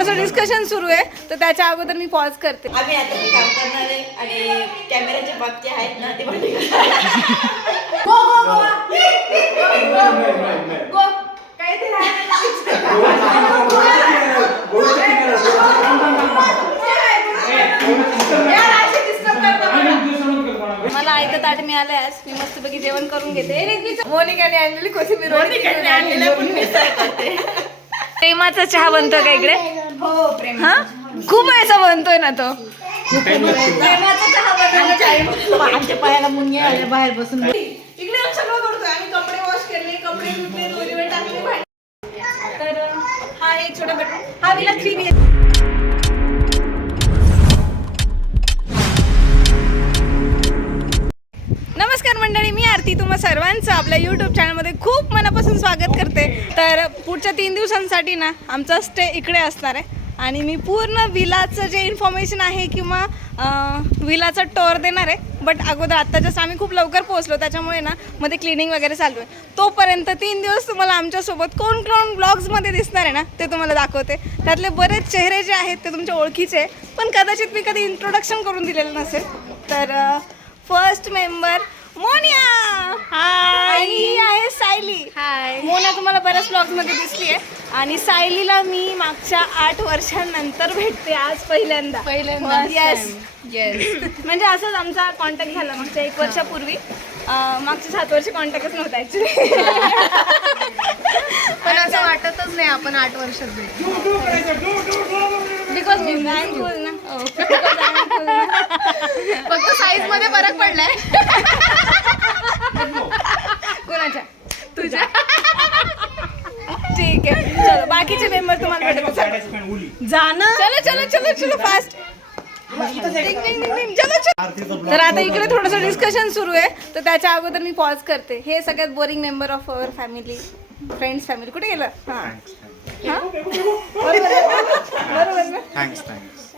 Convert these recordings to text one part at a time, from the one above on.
थोडंसं डिस्कशन सुरू आहे तर त्याच्या अगोदर मी पॉज करते. आम्ही आता ते काम करणार आहे आणि कॅमेऱ्याचे बाबचे आहेत ना ते भांडे गो गो गो. गो. काय ते मला आयतं ताट मिळालंय आज. मी मस्तपैकी जेवण करून घेते. मोनिकाने आणलेली कोथिंबीर वडी आणलेलं पण मी serve करते. प्रेमाचा चहा बनतोय का इकडे? हो प्रेम हा? खूप वेळचा बनतोय ना तो. प्रेमाचा चहा बनवला आमच्या पायाला मुंग्या आल्या बाहेर बसून. इकडे आम्ही सगळं करतोय आम्ही कपडे वॉश केले कपडे धुतले दोरीवर टाकले भांडी तर अं, हा एक छोटा बेडरूम हा विला थ्री बी आरती तुम्हा सर्वांचं आपल्या यूट्यूब चॅनलमध्ये खूप मनापासून स्वागत करते. तर पुढच्या तीन दिवसांसाठी ना आमचा स्टे इकडे असणार आहे. आणि मी पूर्ण विलाचं जे इन्फॉर्मेशन आहे किंवा विलाचा टोर देणार आहे. बट अगोदर आत्ता जसं आम्ही खूप लवकर पोहोचलो त्याच्यामुळे ना मध्ये क्लिनिंग वगैरे चालू आहे. तोपर्यंत तीन दिवस तुम्हाला आमच्यासोबत कोण कोण ब्लॉग्समध्ये दिसणार आहे ना ते तुम्हाला दाखवते. त्यातले बरेच चेहरे जे आहेत ते तुमच्या ओळखीचे पण कदाचित मी कधी इंट्रोडक्शन करून दिलेलं नसेल. तर फर्स्ट मेंबर मोनिया! हाय ही आहे सायली. हाय मोना तुम्हाला बऱ्याच ब्लॉग्समध्ये दिसली आहे आणि सायलीला मी मागच्या आठ वर्षांनंतर भेटते आज पहिल्यांदा. पहिल्यांदा. येस येस म्हणजे असंच आमचा कॉन्टॅक्ट झाला मागच्या एक वर्षापूर्वी. अं, मागच्या सात वर्ष कॉन्टॅक्टच नव्हता ऍक्च्युली पण असं वाटतच नाही आपण आठ वर्षात भेटलो बिकॉज. फक्त साईजमध्ये फरक पडलाय. कोणाच्या तुझ्या. ठीक आहे. चलो बाकीचे मेंबर तुम्हाला भेटत जाणं चलो चलो चलो चलो फास्ट चलो चलो. तर आता इकडे थोडस डिस्कशन सुरू आहे. तर त्याच्या अगोदर मी पॉज करते. हे सगळ्यात boring member of our family friends family कुठे गेलं? हा हा? थँक्स थँक्स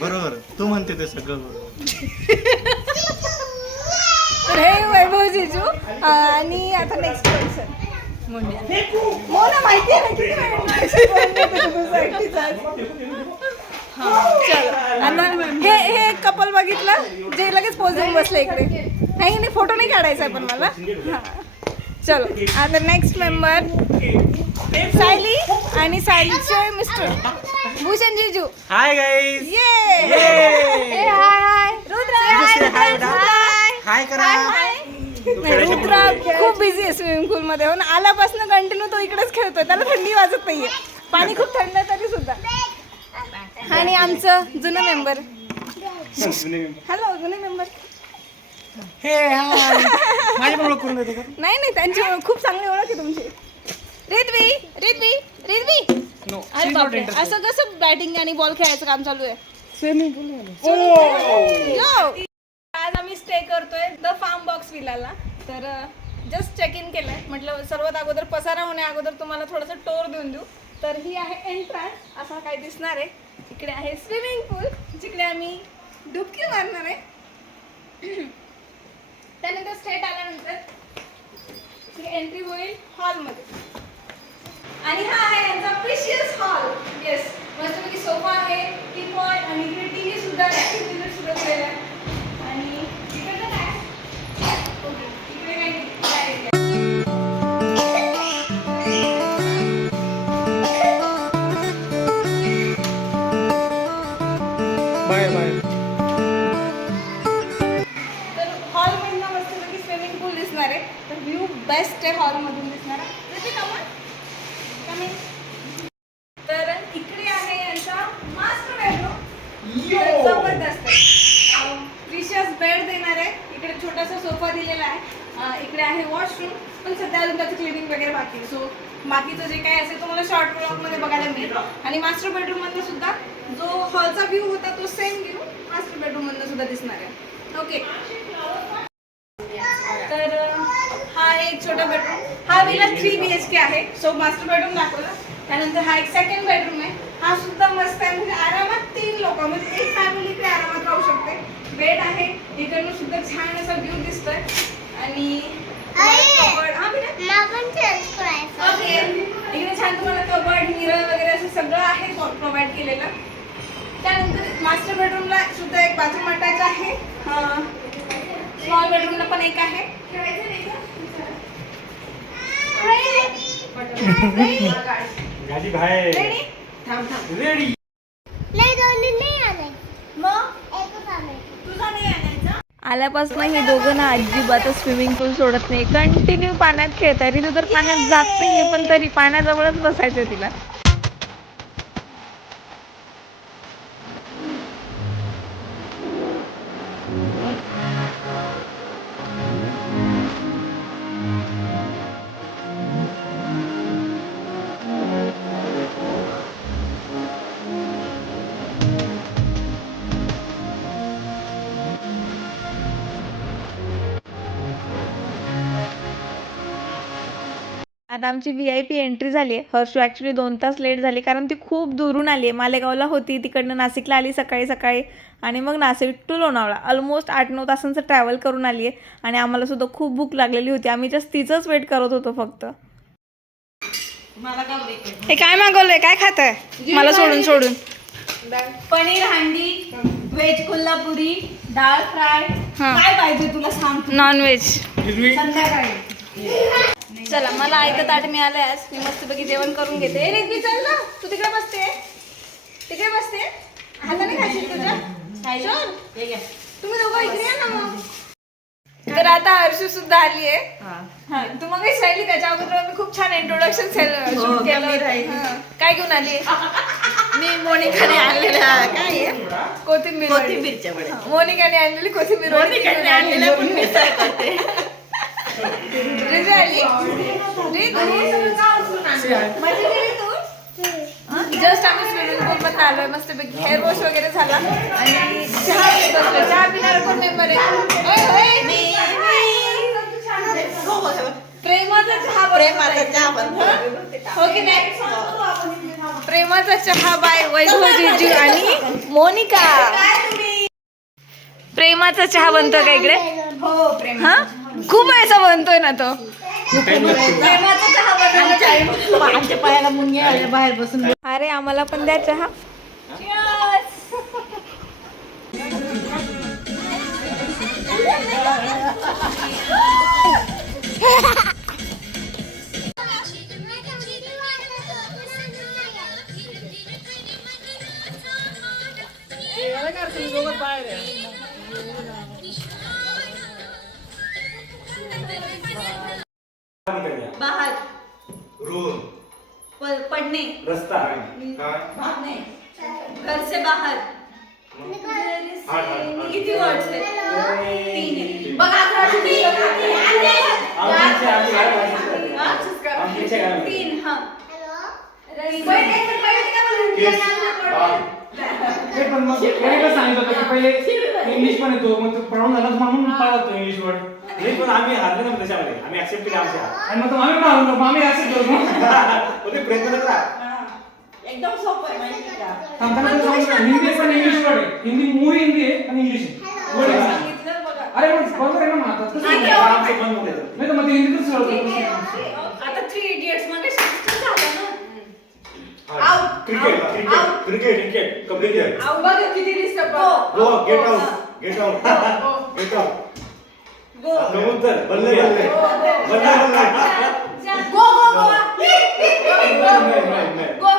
बरोबर. तू म्हणते ते सगळं बरोबर. हे वैभव जिजू आणि आता नेक्स्ट पर्सन मोना माहिती आहे ना किती वेळ introduction करून देते तू तुझं एकटीचं आज? हा, हे हे एक कपल बघितलं? जे लगेच पोज देऊन बसले इकडे. नाही नाही फोटो नाही काढायचा आहे पण मला. हा. चलो आता नेक्स्ट मेंबर सायली आणि सायलीचे मिस्टर भूषण जिजू. हाय गाईज ये हाय हाय रुद्र हाय हाय हाय करा रुद्र खूप बिझी आहे स्विमिंग पूल मध्ये. हो ना आल्यापासून कंटिन्यू तो इकडेच खेळतोय. त्याला थंडी वाजत नाहीये. पाणी खूप थंड तरी सुद्धा. आणि आमचं जुनं मेंबर हॅलो जुने मेंबर हे हाय माझी पण ओळख करून देतो का? नाही नाही त्यांची ओळख- खूप चांगली ओळख आहे तुमची. रिद्वी रिद्वी रिद्वी. नो अरे बापरे असं कसं बॅटिंग आणि बॉल खेळायचं काम चालू आहे? स्विमिंग पूल आज आम्ही स्टे करतोय द फार्म बॉक्स विलाला तर जस्ट चेक इन केलंय. म्हटलं सर्वात अगोदर पसारा होण्या अगोदर तुम्हाला थोडंसं टोर देऊन देऊ. तर ही आहे एंट्रन्स असा काही दिसणार आहे. इकडे आहे स्विमिंग पूल जिकडे आम्ही डुबकी मारणार आहे. त्यानंतर स्टेट आल्यानंतर एंट्री होईल हॉलमध्ये आणि हा आहे यांचा प्रिशियस हॉल येस मस्त सोफा आहे टीपॉय आणि टीव्ही सुद्धा आहे. सुद्धा आहे. प्रिशियस बेड देणार आहे. इकडे छोटासा सोफा दिलेला आहे. इकडे आहे वॉशरूम पण सध्या अजून त्याचं क्लिनिंग वगैरे बाकी सो बाकीचं जे काय असेल तुम्हाला शॉर्ट ब्लॉकमध्ये बघायला मिळेल. आणि मास्टर बेडरूममधनं सुद्धा जो हॉलचा व्ह्यू होता तो सेम व्ह्यू मास्टर बेडरूममधनं सुद्धा दिसणार आहे. ओके तर हा एक छोटा बेडरूम हा villa three B H K आहे. सो मास्टर बेडरूम दाखवला. त्यानंतर हा एक सेकंड बेडरूम आहे. हा सुद्धा मस्त आहे. म्हणजे आरामात तीन लोक म्हणजे एक फॅमिली इकडे आरामात राहू शकते. बेड आहे. इकडनं सुद्धा छान असा व्ह्यू दिसतोय. आणि ओके इकडे छान तुम्हाला कबड मिरर वगैरे असं सगळं आहे प्रोव्हाइड केलेलं. त्यानंतर मास्टर बेडरूमला सुद्धा एक बाथरूम अटॅच आहे. स्मॉल बेडरूमला पण एक आहे. गाडी बाहेर? रेडी नाही दोन्ही नाही आले मग? एकच आले तुझा नाही आणायचा? आल्यापासून हे दोघं ना अजिबातच स्विमिंग पूल सोडत नाही. कंटिन्यू पाण्यात खेळतात रितू तर पाण्यात जात नाहीये पण तरी पाण्याजवळच बसायचं तिला. आता आमची व्ही आय पी एंट्री झाली आहे. हर्षू ॲक्च्युली दोन तास लेट झाली कारण ती खूप दुरून आली आहे. मालेगावला होती तिकडनं नाशिकला आली सकाळी सकाळी. आणि मग नाशिक टू लोणावळा. ऑलमोस्ट आठ नऊ तासांचं ट्रॅव्हल करून आली आहे. आणि आम्हाला सुद्धा खूप भूक लागलेली होती. आम्ही जस्ट तिचंच वेट करत होतो फक्त. हे काय मागवलंय? काय खात आहे मला सोडून सोडून. पनीर हांडी व्हेज कोल्हापुरी डाळ फ्राय. काय पाहिजे तुला सांग नॉनव्हेज संध्याकाळी. चला मला ऐकत ताट मिळालंय आज. मी मस्तपैकी जेवण करून घेते. चल ना. तू तिकडे बसते. तिकडे बसते. हाताने खाशील तुझ्या चल. तुम्ही दोघं इकडे या ना मग. तर आता हर्षू सुद्धा आली आहे. हा, तू मग राहिली त्याच्या अगोदर मी खूप छान इंट्रोडक्शन. हा. काय घेऊन आली? मी मोनिकाने आणलेला काय? कोथिंबीर. कोथिंबीरच्या मोनिकाने आणलेली कोथिंबीर वडी मोनिकाने घेऊन आणलेल्या पण मिसळ करते रिजू आली तू? जस्ट आम्ही स्विमिंग पूल मध्ये आलोय मस्त हेअर वॉश वगैरे झाला. आणि चहा बसलो चहा पिणारा कोण मेंबर आहे? ओय, ओय. प्रेमाचा चहा प्रेमाचा. हो? की नाही? प्रेमाचा चहा बाय वैभव जिजू आणि मोनिका. प्रेमाचा चहा बनतो का इकडे? हो प्रेम हा? खूप वेळचा बनतोय ना तो. आमच्या पायाला मुंग्या आल्या बाहेर बसून अरे आम्हाला पण द्या चहा. बाहेर प- पडणे रस्ता काय भागणे घर से बाहर आठ, आठ, आठ. किती वर्ड्स आहेत तीन आहे. बघ अकरा वर्ष तीन. आमचे आमचे काय माहिती हा? आमचे काय माहिती तीन हा केस बाग. ते पण मग याने काय सांगितलं होतं की पहिले इंग्लिश पण येतो मग तो प्रॉब्लेम झाला तर म्हणून पाळत तो इंग्लिश वर्ड नाही पण आम्ही हारले ना त्याच्यामध्ये आम्ही ऍक्सेप्ट केले आमच्या आणि मग तो आम्ही मारून टाकू, आम्ही accept करतो पण ते प्रयत्न करत राहा. एकदम सोपं आहे माहिती का सांगताना ते सांगितलं, हिंदी पण इंग्लिश वर्ड आहे हिंदी मूवी हिंदी आहे आणि इंग्लिश आहे Word आहे. सांगितलं बघा अरे मग बरोबर आहे ना मग आता कसं नाही, नाही आमचं मन मोठे तर मग ते हिंदीतच कळतं आता थ्री इडियट्समध्ये शिक्षण झालं ना Out. Cricket cricket cricket cricket kabaddi खेळ आऊ बघ किती disturb go get out get out get out go समुद्र बल्ले बल्ले बल्ले बल्ले गो गो गो. गो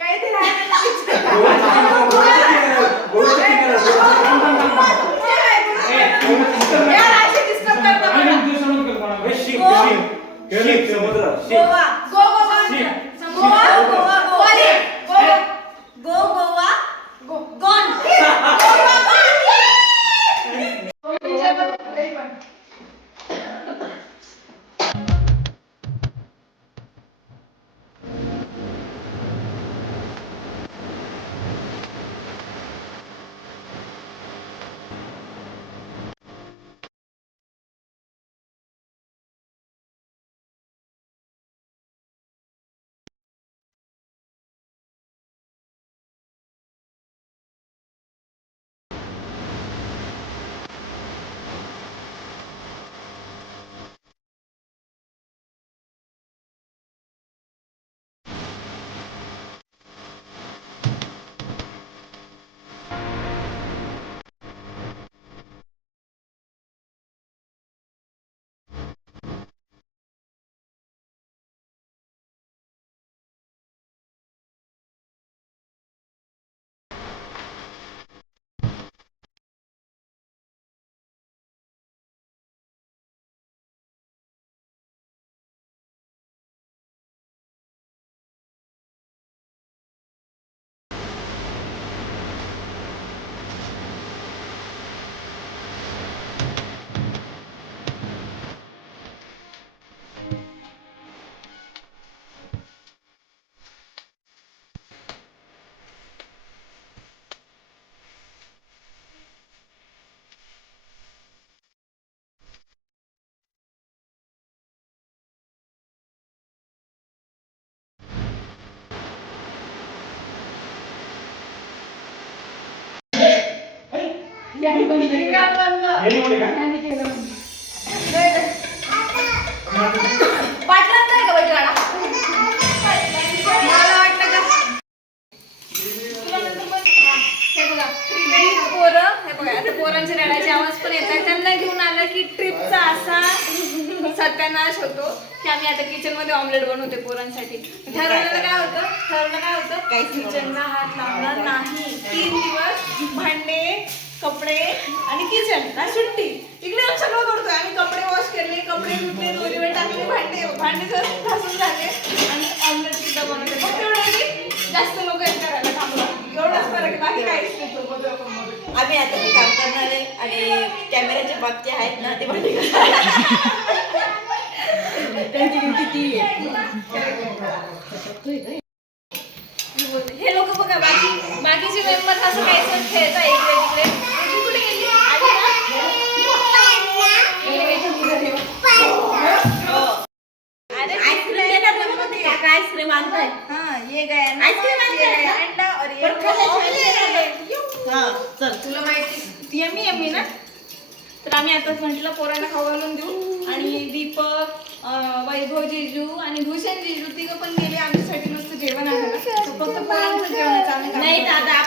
काय ते राहिलं एवढे का? पाटलाच नाही का बैठला मला वाटलं का हे बघा त्रिवेणी पोरं हे बघा आता पोरांचे रडायचे आवाज पण येतात त्यांना घेऊन आलं की ट्रिपचा असा सत्यानाश होतो की आम्ही आता किचनमध्ये ऑमलेट बनवते पोरांसाठी ठरवलेलं काय होतं ठरवलं काय होतं काही किचनला हात लावणार नाही तीन दिवस भांडे कपडे आणि किचन ना सुट्टी. इकडे आम्ही सगळं करतोय. आम्ही कपडे वॉश केले कपडे धुतले दोरीवर टाकले भांडे भांडे जर घासून झाले. आणि ऑमलेट सुद्धा बनवते फक्त एवढं की जास्त लोक आहेत करायला काम एवढाच फरक बाकी काहीच नाही. तो बघू आपण मग. आम्ही आता ते काम करणारे आणि कॅमेऱ्याचे बागचे आहेत ना ते भांडी त्यांची ड्युटी ती हे लोक बघा बाकी बाकीचे मेंबर असं काही सण खेळता इकडे तिकडे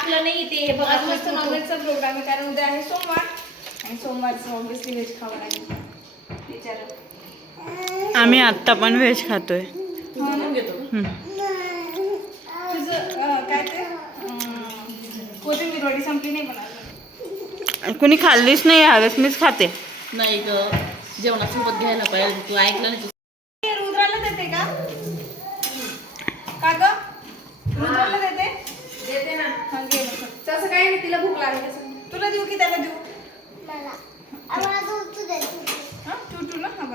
आपलं नाही ते बघा आज मस्त नॉनव्हेजचा प्रोग्राम आहे कारण उद्या आहे सोमवार. आणि सोमवारचं ऑब्विसली व्हेज खावं लागेल. बिचारं. आम्ही आत्ता पण व्हेज खातोय. हा ना? तुझं अं, काय ते? अं, कोथिंबीर वडी संपली नाही पण अजून. कुणी खाल्लीच नाही यावेळेस मीच खाते. नाही ग जेवणासोबत घ्यायला पाहिजे. तू ऐकलं नाही हे रुद्राला देते का? का ग घे. तसं काही नाही तिला भूक लागली. असेल. तुला देऊ की त्याला देऊ? टू ना हा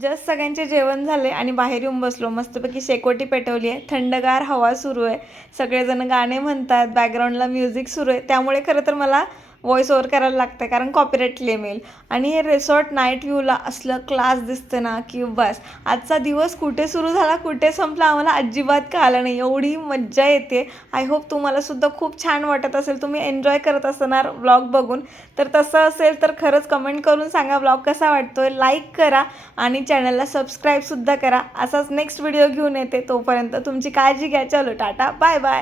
जस्ट सगळ्यांचे जेवण झाले आणि बाहेर येऊन बसलो. मस्तपैकी शेकोटी पेटवली आहे. थंडगार हवा सुरू आहे. सगळेजण गाणे म्हणतात. बॅकग्राऊंडला म्युझिक सुरू आहे. त्यामुळे खरं तर मला व्हॉइस ओवर करायला लागतं कारण कॉपीराईट क्लेम येईल. आणि हे रिसॉर्ट नाईट व्ह्यूला असलं क्लास दिसतं ना की बस. आजचा दिवस कुठे सुरू झाला कुठे संपला आम्हाला अजिबात कळालं नाही. एवढी मज्जा येते. आय होप तुम्हालासुद्धा खूप छान वाटत असेल. तुम्ही एन्जॉय करत असणार ब्लॉग बघून. तर तसं असेल तर खरंच कमेंट करून सांगा ब्लॉग कसा वाटतोय. लाईक करा आणि चॅनलला सबस्क्राईबसुद्धा करा. असाच नेक्स्ट व्हिडिओ घेऊन येते तोपर्यंत. तुमची काळजी घ्या. चलो टाटा. Bye bye